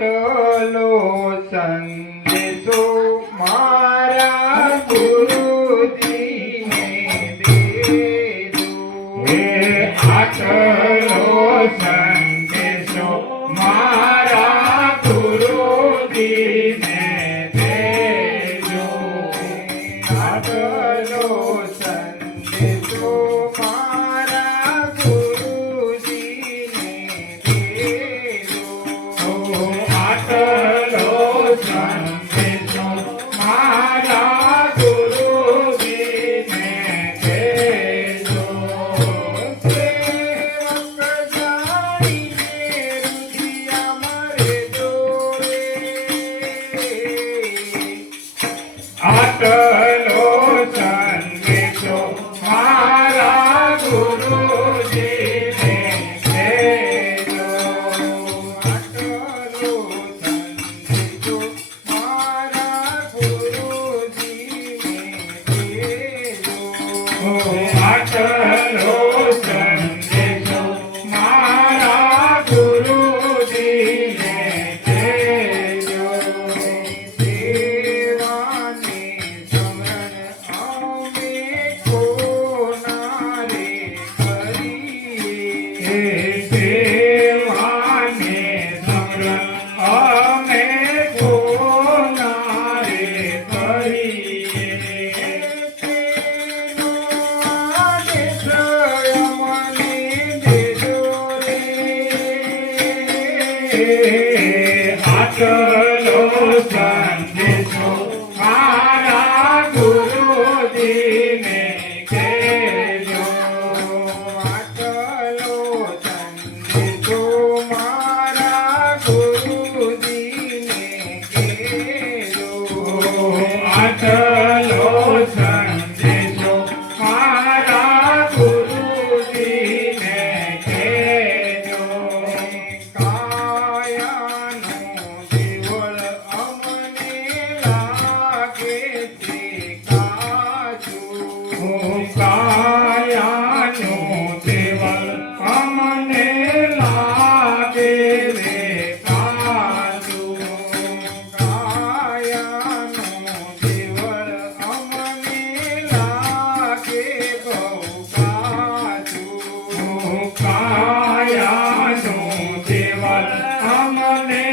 આટલો સંદેશો મારા ગુરુજીને દેજો. હે આટલો સંદેશો મારા ગુરુજીને દેજો. આટલો સંદેશો મારા ગુરુજીને દેજો. આટલો સંદેશો મારા ગુરુજીને દેજો. સેવક જાણીને રુધિયા મારે જોડે. આટલો સંદેશો મારા ગુરુજીને દેજો. આટલો સંદેશો મારા ગુરુજીને દેજો. આટલો સંદેશો મારા ગુરુજીને દેજો. સેવાને સમરણ અમે કોનારે કરીએ. હે સેવાને સમરણ અમે કોનારે કરીએ. તેનો આદેશ અમને દેજો રે. આટલો સંદેશો મારા ગુરુજીને કહેજો. આટલો સંદેશો મારા ગુરુજીને કહેજો. આટલો સંદેશો મારા ગુરુજીને કહેજો. કાયાનો દેવળ અમને લાગે છે કાચું. કાયાનો દેવલ અમને લાગે રે કાચું. કાયાનો દેવળ અમને લાગે બહુ કાચું. કાયાનો દેવલ અમને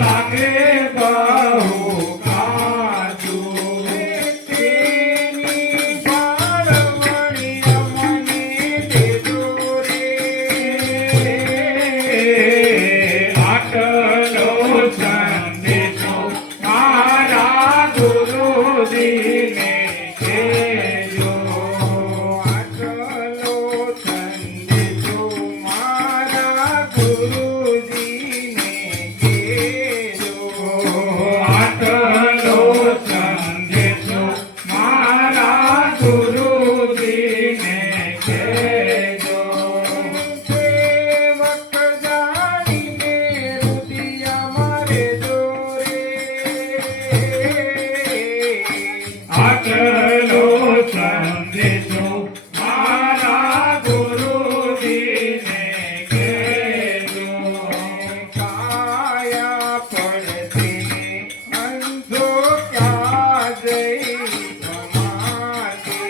લાગે બહુ કાચું. તેની ફાળવણી અમને દેજો રે. આટલો સંદેશો મારા ગુરુજીને કહેજો. આટલો સંદેશો મારા ગુરુજીને કહેજો. આટલો સંદેશો મારા ગુરુજીને કહેજો. સેવક જાણીને રુધિયા મારે જોડે. આટલો સંદેશો મારા ગુરુજીને કહેજો. કાયા પડશે ને અંધો ક્યાં જઈ સમાશે.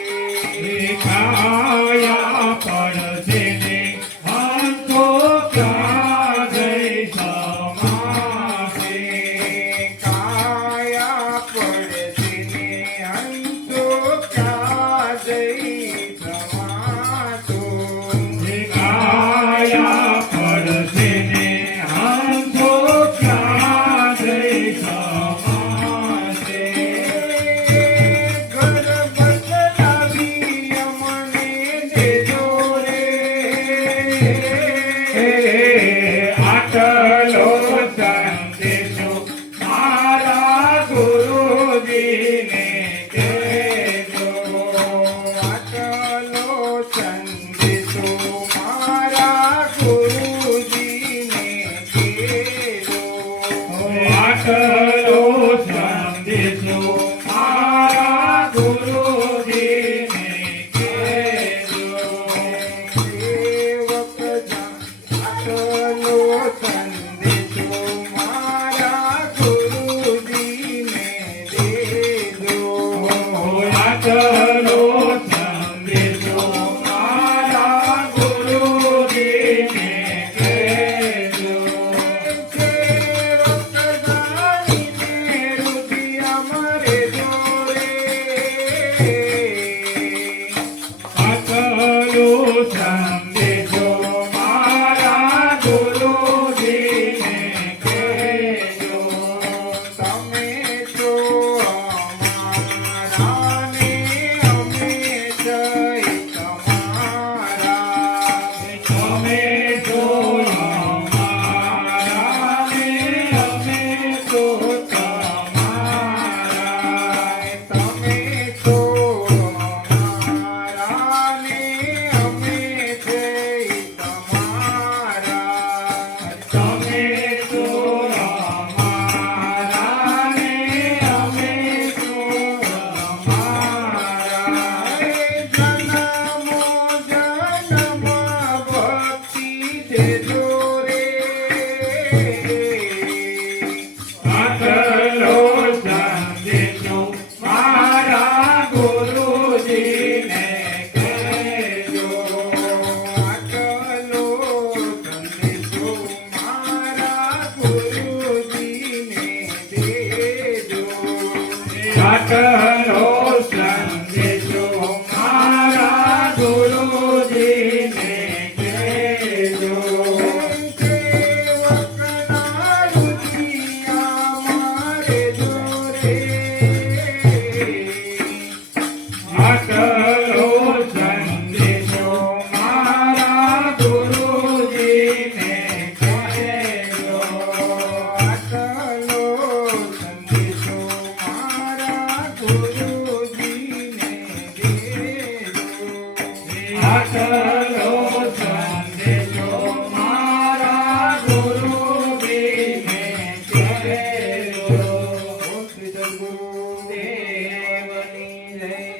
કાયા પડશે ને અંતો ક્યાં જઈ સમાશે. કાયા પડશે ને અંધો ક્યાં જઈ સમાતો. કાયા પડશે ને અંતો ક્યાં જઈ સમાશે. ઘર બદલાવી અમને દેજો રે. આટલો સંદેશો મારા ગુરુજીને કહેજો. આટલો સંદેશો મારા ગુરુજીને કહેજો. આટલો સંદેશો મારા ગુરુજીને કહેજો. સેવક પાછળ